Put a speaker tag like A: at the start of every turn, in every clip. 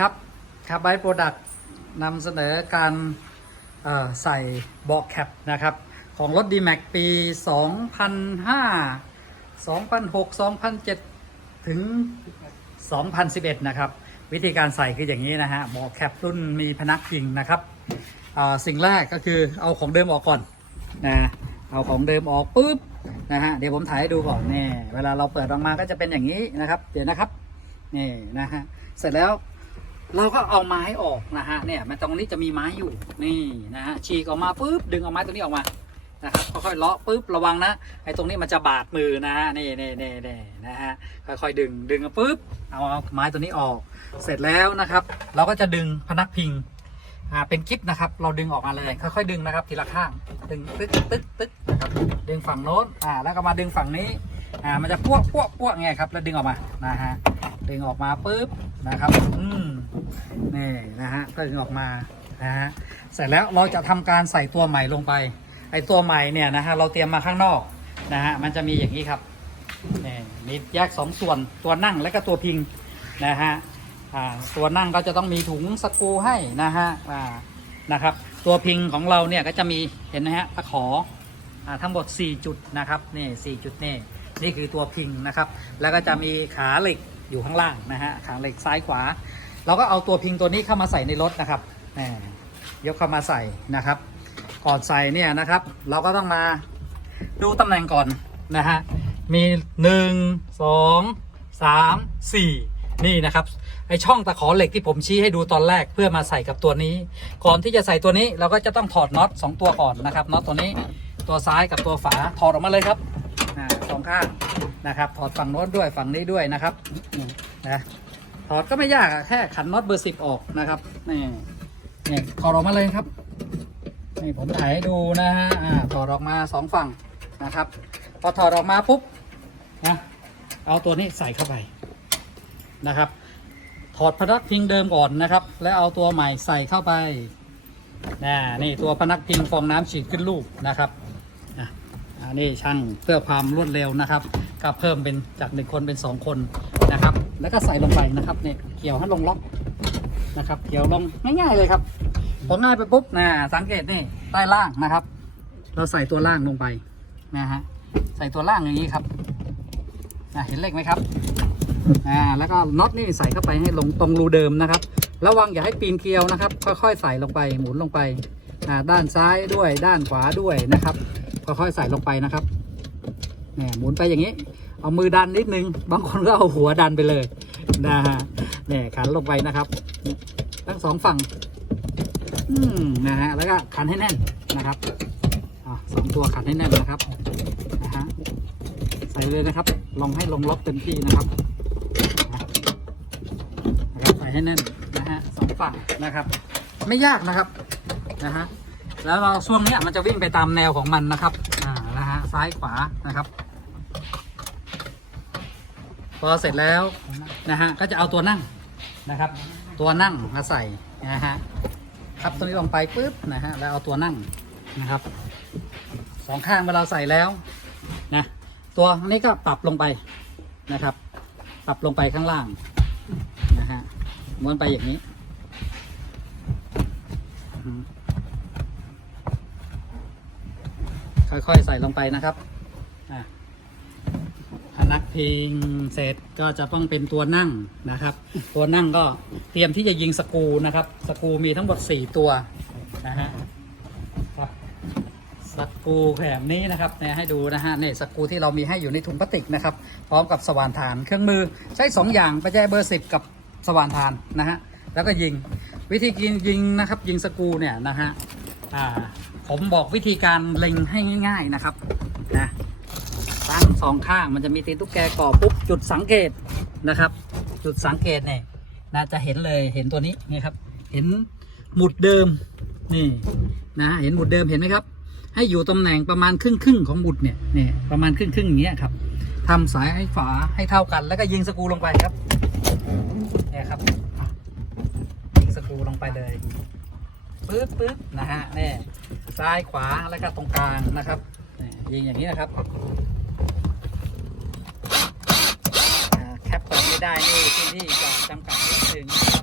A: ครับคาร์บายโปรดักต์นำเสนอการใส่เบาะแคปนะครับ ของรถ d m a x ปี 2005 2006 2007 ถึง 2011 นะครับ วิธีการใส่คืออย่างนี้นะฮะเบาะแคปรุ่นมีพนักพิงนะครับ สิ่งแรกก็คือเอาของเดิมออกก่อนนะเอาของเดิมออกปุ๊บนะฮะเดี๋ยวผมถ่ายให้ดูก่อนนี่เวลาเราเปิดออกมาก็จะเป็นอย่างนี้นะครับ เดี๋ยวนะครับนี่นะฮะเสร็จแล้ว เราก็เอาไม้ออกนะฮะเนี่ยมันตรงนี้จะมีไม้อยู่นี่นะฮะฉีกออกมาปุ๊บดึงเอาไม้ตรงนี้ออกมานะครับค่อยๆเลาะปุ๊บระวังนะไอ้ตรงนี้มันจะบาดมือนะฮะนี่นี่นี่นี่นะฮะค่อยๆดึงดึงปุ๊บเอาไม้ตัวนี้ออก เสร็จแล้วนะครับ เราก็จะดึงพนักพิงอ่าเป็นกิ๊บนะครับ เราดึงออกมาเลยค่อยๆดึงนะครับทีละข้างดึงตึ๊กตึ๊กตึ๊กนะครับดึงฝั่งโน้นอ่าแล้วก็มาดึงฝั่งนี้อ่ามันจะพวกพวกพวกไงครับแล้วดึงออกมานะฮะดึงออกมาปุ๊บนะครับอืม นี่นะฮะก็ดึงออกมานะฮะเสร็จแล้วเราจะทำการใส่ตัวใหม่ลงไปไอตัวใหม่เนี่ยนะฮะเราเตรียมมาข้างนอกนะฮะมันจะมีอย่างนี้ครับนี่มีแยกสองส่วนตัวนั่งและก็ตัวพิงนะฮะตัวนั่งก็จะต้องมีถุงสกูให้นะฮะนะครับตัวพิงของเราเนี่ยก็จะมีเห็นไหมฮะตะขออทั้งหมด 4 จุดนะครับนี่4จุดนี่นี่คือตัวพิงนะครับ แล้วก็จะมีขาเหล็กอยู่ข้างล่างนะฮะขาเหล็กซ้ายขวา เราก็เอาตัวพิงตัวนี้เข้ามาใส่ในรถนะครับยกเข้ามาใส่นะครับ ก่อนใส่เนี่ยนะครับ เราก็ต้องมาดูตำแหน่งก่อนนะฮะ มีหนึ่งสองสามสี่นี่นะครับ ไอช่องตะขอเหล็กที่ผมชี้ให้ดูตอนแรกเพื่อมาใส่กับตัวนี้ ก่อนที่จะใส่ตัวนี้เราก็จะต้องถอดน็อตสองตัวก่อนนะครับน็อตตัวนี้ตัวซ้ายกับตัวฝาถอดออกมาเลยครับสองข้างนะครับ ถอดฝั่งโน้นด้วยฝั่งนี้ด้วยนะครับนะ ถอดก็ไม่ยากอะแค่ขันน็อตเบอร์สิบออกนะครับนี่นี่ถอดออกมาเลยครับนี่ผมถ่ายให้ดูนะฮะอ่าถอดออกมาสองฝั่งนะครับ พอถอดออกมาปุ๊บนะเอาตัวนี้ใส่เข้าไปนะครับ ถอดพนักพิงเดิมก่อนนะครับ แล้วเอาตัวใหม่ใส่เข้าไปนะนี่ตัวพนักพิงฟองน้ำฉีดขึ้นรูปนะครับอะอันนี้ช่างเพื่อความรวดเร็วนะครับ ก็เพิ่มเป็นจากหนึ่งคนเป็นสองคนนะครับ แล้วก็ใส่ลงไปนะครับเนี่ยเกี่ยวให้ลงล็อกนะครับเกี่ยวลงง่ายๆเลยครับพอง่ายไปปุ๊บนะสังเกตนี่ใต้ล่างนะครับ เราใส่ตัวล่างลงไปนะฮะใส่ตัวล่างอย่างนี้ครับนะเห็นเลขไหมครับอ่าแล้วก็น็อตนี่ใส่เข้าไปให้ลงตรงรูเดิมนะครับ ระวังอย่าให้ปีนเกลียวนะครับ ค่อยๆใส่ลงไปหมุนลงไปอ่าด้านซ้ายด้วยด้านขวาด้วยนะครับค่อยๆใส่ลงไปนะครับเนี่ยหมุนไปอย่างนี้ เอามือดันนิดนึง บางคนก็เอาหัวดันไปเลยนะฮะเนี่ยขันลงไปนะครับ ทั้งสองฝั่งอืมนะฮะแล้วก็ขันให้แน่นนะครับอสองตัวขันให้แน่นนะครับนะฮะใส่เลยนะครับ ลองให้ลงล็อกเต็มที่นะครับนะครับใส่ให้แน่นนะฮะสองฝั่งนะครับ ไม่ยากนะครับนะฮะแล้วเราช่วงเนี้ยมันจะวิ่งไปตามแนวของมันนะครับอ่านะฮะซ้ายขวานะครับ อเสร็จแล้วนะฮะก็จะเอาตัวนั่งนะครับ ตัวนั่งมาใส่นะฮะครับตรงนี้ลงไปปุ๊บนะฮะแล้วเอาตัวนั่งนะครับสองข้างเวลาใส่แล้วนะตัวนี้ก็ปรับลงไปนะครับ ปรับลงไปข้างล่างนะฮะม้วนไปอย่างนี้ค่อยๆใส่ลงไปนะครับ นักพิงเสร็จก็จะต้องเป็นตัวนั่งนะครับ ตัวนั่งก็เตรียมที่จะยิงสกูนะครับ สกูมีทั้งหมด 4 ตัวนะฮะครับสกูแบบนี้นะครับเนี่ยให้ดูนะฮะเนี่ยสกูที่เรามีให้อยู่ในถุงพลาสติกนะครับ พร้อมกับสว่านฐานเครื่องมือใช้ 2 อย่างไปแจเบอร์สิบกับสว่านฐานนะฮะแล้วก็ยิงวิธีกินยิงนะครับ ยิงสกูเนี่ยนะฮะผมบอกวิธีการเล็งให้ง่าย ๆนะครับนะ ตั้งสองข้างมันจะมีตีนตุ๊กแกก่อปุ๊บจุดสังเกตนะครับ จุดสังเกตเนี่ยน่าจะเห็นเลยเห็นตัวนี้นี่ครับ เห็นหมุดเดิมนี่นะเห็นหมุดเดิมเห็นไหมครับ ให้อยู่ตำแหน่งประมาณครึ่งครึ่งของหมุดเนี่ยนี่ประมาณครึ่งครึ่งอย่างเงี้ยครับทำสายให้ฝาให้เท่ากัน แล้วก็ยิงสกูลงไปครับเนี่ยครับยิงสกูลงไปเลยปึ๊บปึ๊บนะฮะนี่ซ้ายขวาแล้วก็ตรงกลางนะครับยิงอย่างนี้นะครับ ได้นี่พื้นที่จะจำกัดนิดนึงนะครับ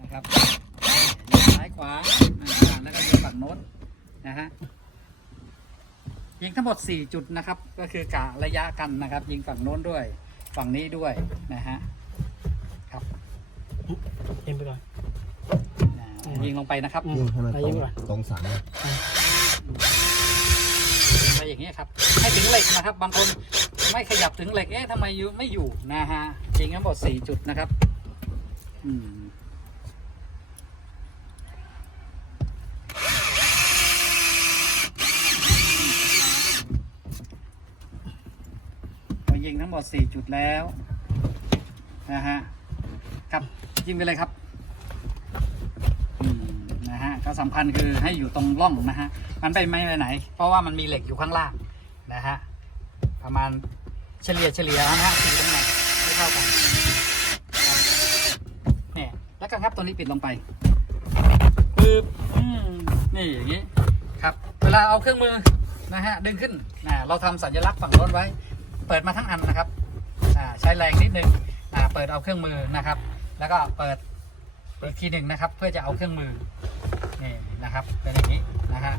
A: นะครับซ้ายขวาต่างแล้วก็มีฝั่งโน้นนะฮะยิงทั้งหมด 4 จุดนะครับ ก็คือกะระยะกันนะครับ ยิงฝั่งโน้นด้วยฝั่งนี้ด้วยนะฮะครับ
B: ยิงไปก่อน
A: ยิงลงไปนะครับ
C: ยิงให้มันตรงตรงสัน
A: งไปอย่างนี้ครับ ให้ถึงเหล็กนะครับ บางคนไม่ขยับถึงเหล็กเอ๊ะทำไมยูไม่อยู่นะฮะ ยิงทั้งหมด4จุดนะครับ อืมเรายิงทั้งหมด4จุดแล้วนะฮะครับยิงไปเลยครับอืมนะฮะก็สำคัญคือให้อยู่ตรงร่องนะฮะมันไปไม่ไปไหน เพราะว่ามันมีเหล็กอยู่ข้างล่างนะฮะประมาณเฉลี่ยเฉลี่ยนะฮะสี่ตำแหน่ง เท่ากันนี่แล้วกันครับตัวนี้ปิดลงไปคืออืมนี่อย่างนี้ครับ เวลาเอาเครื่องมือนะฮะดึงขึ้นนะเราทำสัญลักษณ์ฝั่งโน้นไว้ เปิดมาทั้งอันนะครับใช้แรงนิดนึงเปิดเอาเครื่องมือนะครับ แล้วก็เปิดอีกทีหนึ่งนะครับ เพื่อจะเอาเครื่องมือนี่นะครับเป็นอย่างนี้นะฮะ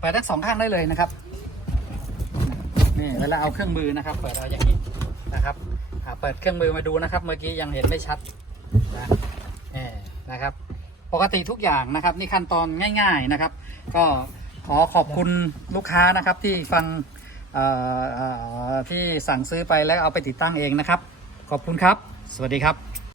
A: เปิดทั้งสองข้างได้เลยนะครับนี่เวลาเอาเครื่องมือนะครับ เปิดเอาอย่างนี้นะครับ เปิดเครื่องมือมาดูนะครับ เมื่อกี้ยังเห็นไม่ชัดนะนี่นะครับ ปกติทุกอย่างนะครับ นี่ขั้นตอนง่าย ๆนะครับ ก็ขอขอบคุณลูกค้านะครับที่ฟังที่สั่งซื้อไปแล้วเอาไปติดตั้งเองนะครับ ขอบคุณครับ สวัสดีครับ